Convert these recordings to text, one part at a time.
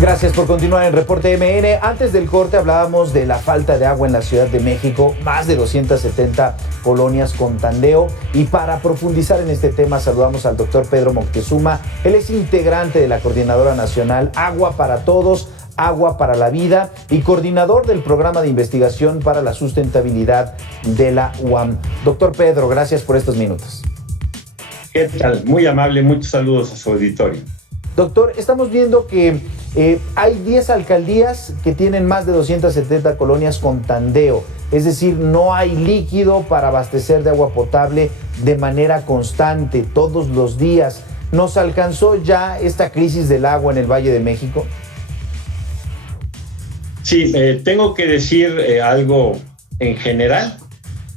Gracias por continuar en Reporte MN. Antes del corte hablábamos de la falta de agua en la Ciudad de México, más de 270 colonias con tandeo. Y para profundizar en este tema saludamos al doctor Pedro Moctezuma. Él es integrante de la Coordinadora Nacional Agua para Todos, Agua para la Vida y coordinador del Programa de Investigación para la Sustentabilidad de la UAM. Doctor Pedro, gracias por estos minutos. ¿Qué tal? Muy amable, muchos saludos a su auditorio. Doctor, estamos viendo que hay 10 alcaldías que tienen más de 270 colonias con tandeo, es decir, no hay líquido para abastecer de agua potable de manera constante, todos los días. ¿Nos alcanzó ya esta crisis del agua en el Valle de México? Sí, tengo que decir algo en general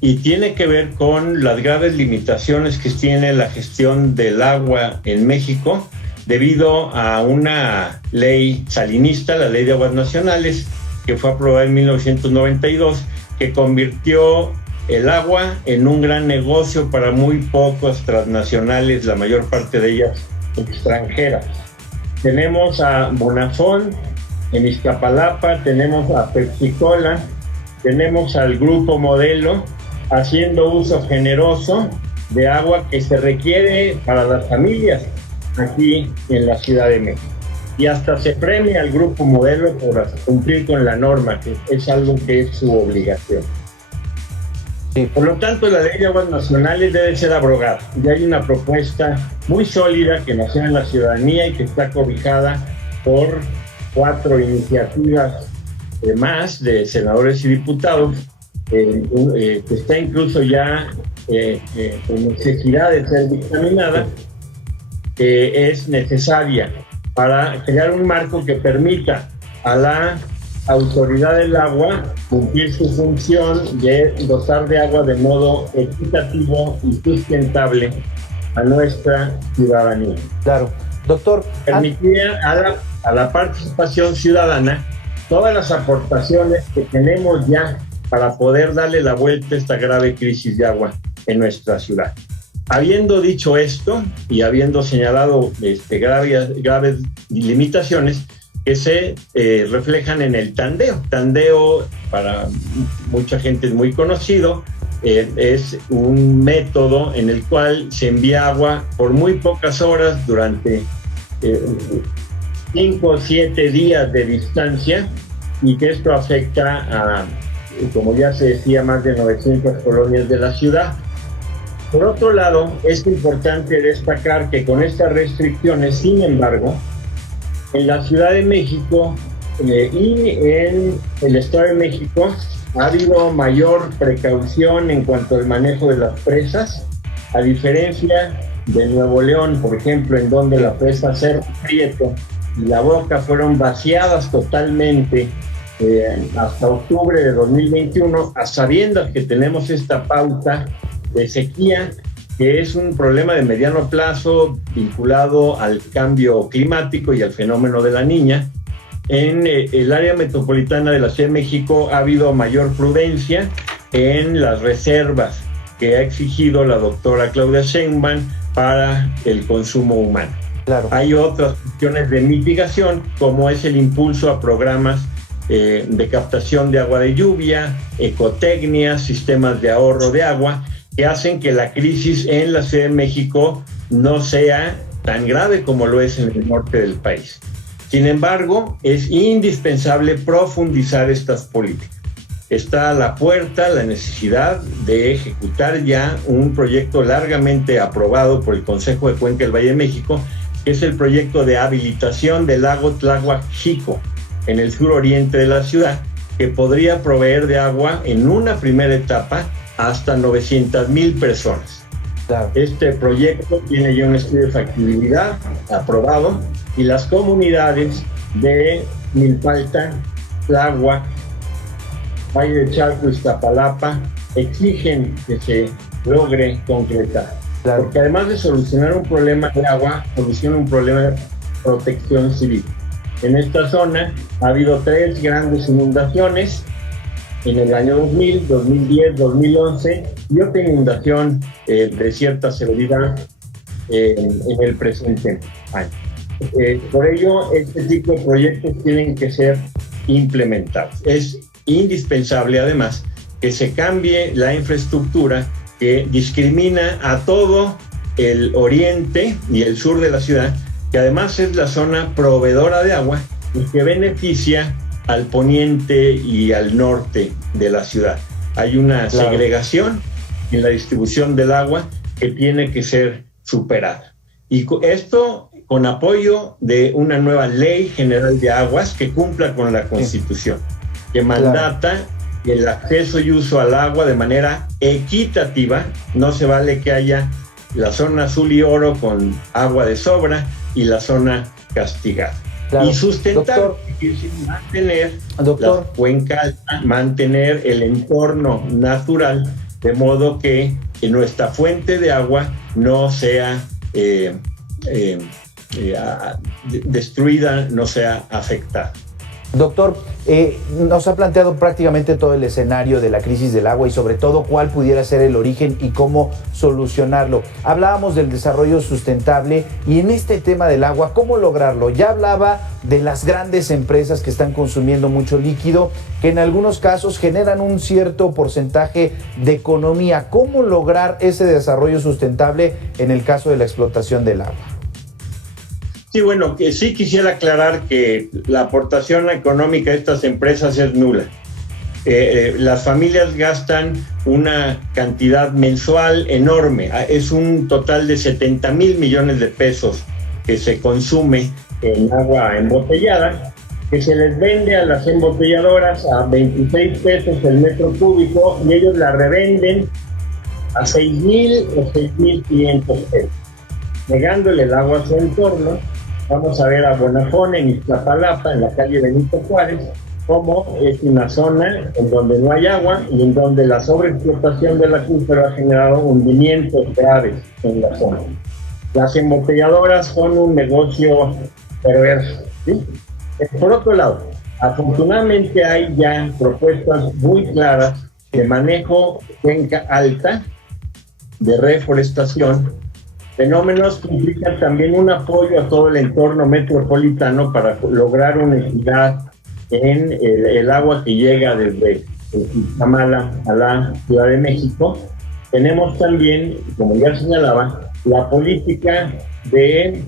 y tiene que ver con las graves limitaciones que tiene la gestión del agua en México debido a una ley salinista, la Ley de Aguas Nacionales, que fue aprobada en 1992, que convirtió el agua en un gran negocio para muy pocos transnacionales, la mayor parte de ellas extranjeras. Tenemos a Bonafón en Iztapalapa, tenemos a Pepsi-Cola, tenemos al Grupo Modelo haciendo uso generoso de agua que se requiere para las familias aquí en la Ciudad de México. Y hasta se premia al Grupo Modelo por cumplir con la norma, que es algo que es su obligación. Sí. Por lo tanto, la Ley de Aguas Nacionales debe ser abrogada. Y hay una propuesta muy sólida que nació en la ciudadanía y que está cobijada por 4 iniciativas más de senadores y diputados, que está incluso ya en necesidad de ser dictaminada, que es necesaria para crear un marco que permita a la Autoridad del Agua cumplir su función de dotar de agua de modo equitativo y sustentable a nuestra ciudadanía. Claro. Doctor, permitía a la participación ciudadana todas las aportaciones que tenemos ya para poder darle la vuelta a esta grave crisis de agua en nuestra ciudad. Habiendo dicho esto y habiendo señalado graves limitaciones que se reflejan en el tandeo. Tandeo, para mucha gente es muy conocido, es un método en el cual se envía agua por muy pocas horas durante 5 o 7 días de distancia, y que esto afecta a, como ya se decía, más de 900 colonias de la ciudad. Por otro lado, es importante destacar que con estas restricciones, sin embargo, en la Ciudad de México y en el Estado de México ha habido mayor precaución en cuanto al manejo de las presas, a diferencia de Nuevo León, por ejemplo, en donde la presa Cerro Prieto y La Boca fueron vaciadas totalmente hasta octubre de 2021, a sabiendas que tenemos esta pauta de sequía, que es un problema de mediano plazo vinculado al cambio climático y al fenómeno de la Niña. En el área metropolitana de la Ciudad de México ha habido mayor prudencia en las reservas que ha exigido la doctora Claudia Sheinbaum para el consumo humano. Claro. Hay otras cuestiones de mitigación, como es el impulso a programas de captación de agua de lluvia, ecotecnia, sistemas de ahorro de agua, que hacen que la crisis en la Ciudad de México no sea tan grave como lo es en el norte del país. Sin embargo, es indispensable profundizar estas políticas. Está a la puerta la necesidad de ejecutar ya un proyecto largamente aprobado por el Consejo de Cuenca del Valle de México, que es el proyecto de habilitación del lago Tláhuac-Xico, en el suroriente de la ciudad, que podría proveer de agua en una primera etapa hasta 900,000 personas. Claro. Este proyecto tiene ya un estudio de factibilidad aprobado, y las comunidades de Milpalta, Tláhuac, Valle de Chalco, Iztapalapa exigen que se logre concretar. Claro. Porque además de solucionar un problema de agua, soluciona un problema de protección civil. En esta zona ha habido 3 grandes inundaciones en el año 2000, 2010, 2011, y otra inundación de cierta severidad en el presente año. Por ello, este tipo de proyectos tienen que ser implementados. Es indispensable, además, que se cambie la infraestructura que discrimina a todo el oriente y el sur de la ciudad, que además es la zona proveedora de agua y que beneficia al poniente y al norte de la ciudad. Hay una segregación en la distribución del agua que tiene que ser superada. Y esto con apoyo de una nueva ley general de aguas que cumpla con la Constitución, que mandata el acceso y uso al agua de manera equitativa. No se vale que haya la zona azul y oro con agua de sobra y la zona castigada. Claro. Y sustentar, mantener la cuenca alta, mantener el entorno natural, de modo que nuestra fuente de agua no sea destruida, no sea afectada. Doctor, nos ha planteado prácticamente todo el escenario de la crisis del agua y sobre todo cuál pudiera ser el origen y cómo solucionarlo. Hablábamos del desarrollo sustentable y en este tema del agua, ¿cómo lograrlo? Ya hablaba de las grandes empresas que están consumiendo mucho líquido, que en algunos casos generan un cierto porcentaje de economía. ¿Cómo lograr ese desarrollo sustentable en el caso de la explotación del agua? Sí, bueno, que sí quisiera aclarar que la aportación económica de estas empresas es nula. Las familias gastan una cantidad mensual enorme. Es un total de 70,000 millones de pesos que se consume en agua embotellada, que se les vende a las embotelladoras a 26 pesos el metro cúbico y ellos la revenden a 6,000 o 6,500 pesos. Negándole el agua a su entorno, vamos a ver a Bonafón en Iztapalapa, en la calle Benito Juárez, cómo es una zona en donde no hay agua y en donde la sobreexplotación del acuífero ha generado hundimientos graves en la zona. Las embotelladoras son un negocio perverso, ¿sí? Por otro lado, afortunadamente hay ya propuestas muy claras de manejo de cuenca alta, de reforestación, fenómenos que implican también un apoyo a todo el entorno metropolitano para lograr una equidad en el agua que llega desde Tamala a la Ciudad de México. Tenemos también, como ya señalaba, la política de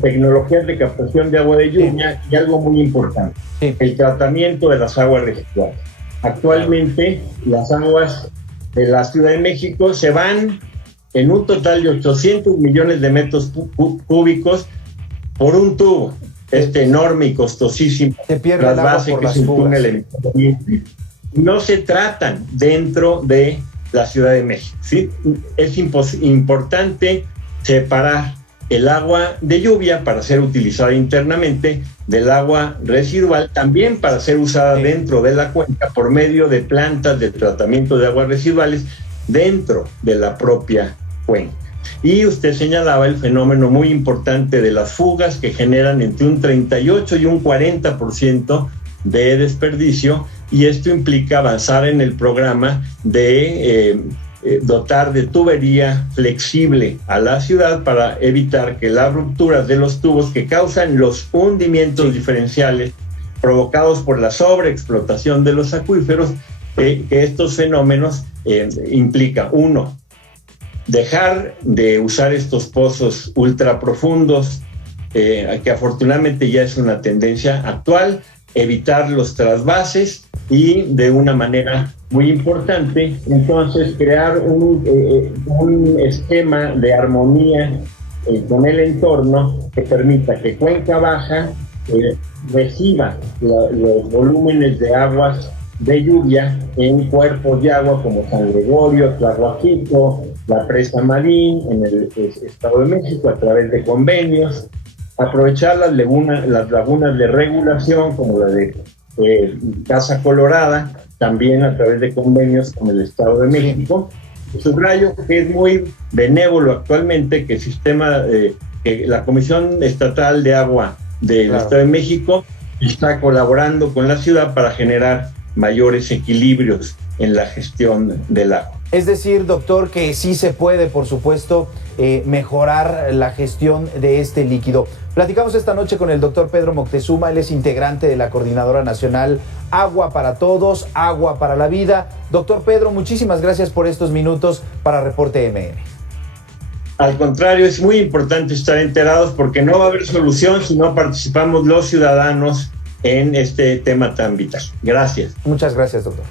tecnologías de captación de agua de lluvia y algo muy importante, el tratamiento de las aguas residuales. Actualmente las aguas de la Ciudad de México se van en un total de 800 millones de metros cúbicos por un tubo, enorme y costosísimo. Se pierde el agua por las fugas. No se tratan dentro de la Ciudad de México, ¿sí? Es importante separar el agua de lluvia para ser utilizada internamente del agua residual, también para ser usada dentro de la cuenca por medio de plantas de tratamiento de aguas residuales dentro de la propia cuenca. Y usted señalaba el fenómeno muy importante de las fugas que generan entre un 38 y un 40% de desperdicio, y esto implica avanzar en el programa de dotar de tubería flexible a la ciudad para evitar que las rupturas de los tubos que causan los hundimientos diferenciales provocados por la sobreexplotación de los acuíferos, que estos fenómenos implican, uno, dejar de usar estos pozos ultraprofundos, que afortunadamente ya es una tendencia actual, evitar los trasvases y, de una manera muy importante, entonces crear un esquema de armonía con el entorno que permita que Cuenca Baja reciba los volúmenes de aguas de lluvia en cuerpos de agua como San Gregorio, Tlahuaquito, la Presa Marín, en el Estado de México, a través de convenios, aprovechar las lagunas de regulación como la de Casa Colorada, también a través de convenios con el Estado de México. Subrayo que es muy benévolo actualmente que que la Comisión Estatal de Agua del Estado de México está colaborando con la ciudad para generar mayores equilibrios en la gestión del agua. Es decir, doctor, que sí se puede, por supuesto, mejorar la gestión de este líquido. Platicamos esta noche con el doctor Pedro Moctezuma, él es integrante de la Coordinadora Nacional Agua para Todos, Agua para la Vida. Doctor Pedro, muchísimas gracias por estos minutos para Reporte MN. Al contrario, es muy importante estar enterados porque no va a haber solución si no participamos los ciudadanos en este tema tan vital. Gracias. Muchas gracias, doctor.